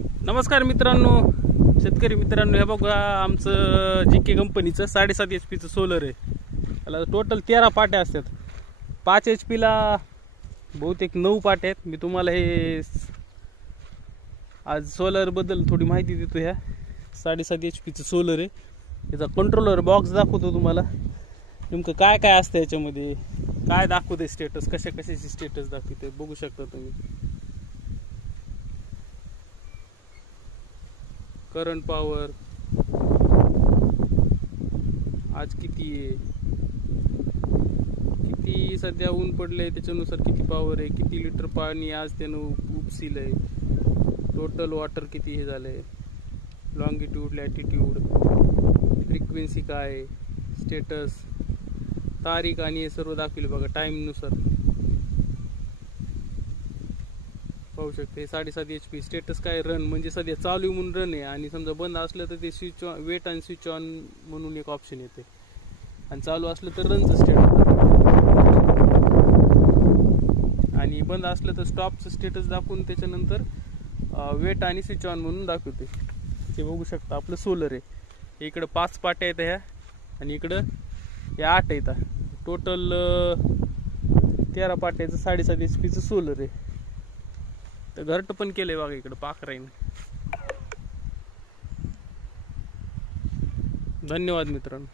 नमस्कार मित्रांनो, शेतकरी मित्रांनो, हे बघा आमचं जीके कंपनीचं 7.5 HP सोलर आहे. त्याला टोटल 13 पाट्या असतात. 5 HP ला बहुतेक 9 पाट्या आहेत. मी तुम्हाला हे आज सोलर बद्दल थोडी माहिती देतो. ह्या 7.5 HP सोलर आहे. याचा कंट्रोलर बॉक्स दाखवतो तुम्हाला. नेमकं काय काय असतं याच्यामध्ये, काय दाखवते स्टेटस, कशाची स्टेटस दाखवते बघू शकता तुम्ही. करंट पॉवर आज किती आहे, किती सध्या ऊन पडले त्याच्यानुसार किती पॉवर आहे, किती लिटर पाणी आज त्यानं उपसिलंय, टोटल वॉटर किती हे झालंय, लॉंगिट्यूड, लॅटिट्यूड, फ्रिक्वेन्सी काय आहे, स्टेटस, तारीख आणि हे सर्व दाखवले बघा टाइमनुसार. पाहू शकते 7.5 HP स्टेटस काय, रन म्हणजे सध्या चालू म्हणून रन आहे. आणि समजा बंद असलं तर ते स्विच ऑन, वेट आणि स्विच ऑन म्हणून एक ऑप्शन येते. आणि चालू असलं तर रनचं स्टेटस, आणि बंद असलं तर स्टॉपचं स्टेटस दाखवून त्याच्यानंतर वेट आणि स्विच ऑन म्हणून दाखवते. ते बघू शकता आपलं सोलर आहे. इकडं 5 पाट्या आहेत ह्या, आणि इकडं या 8 आहेत. टोटल 13 पाट्याचं 7.5 HP सोलर आहे. तर घरट पण केलंय बघा इकडं पाखराईन. धन्यवाद मित्रांनो.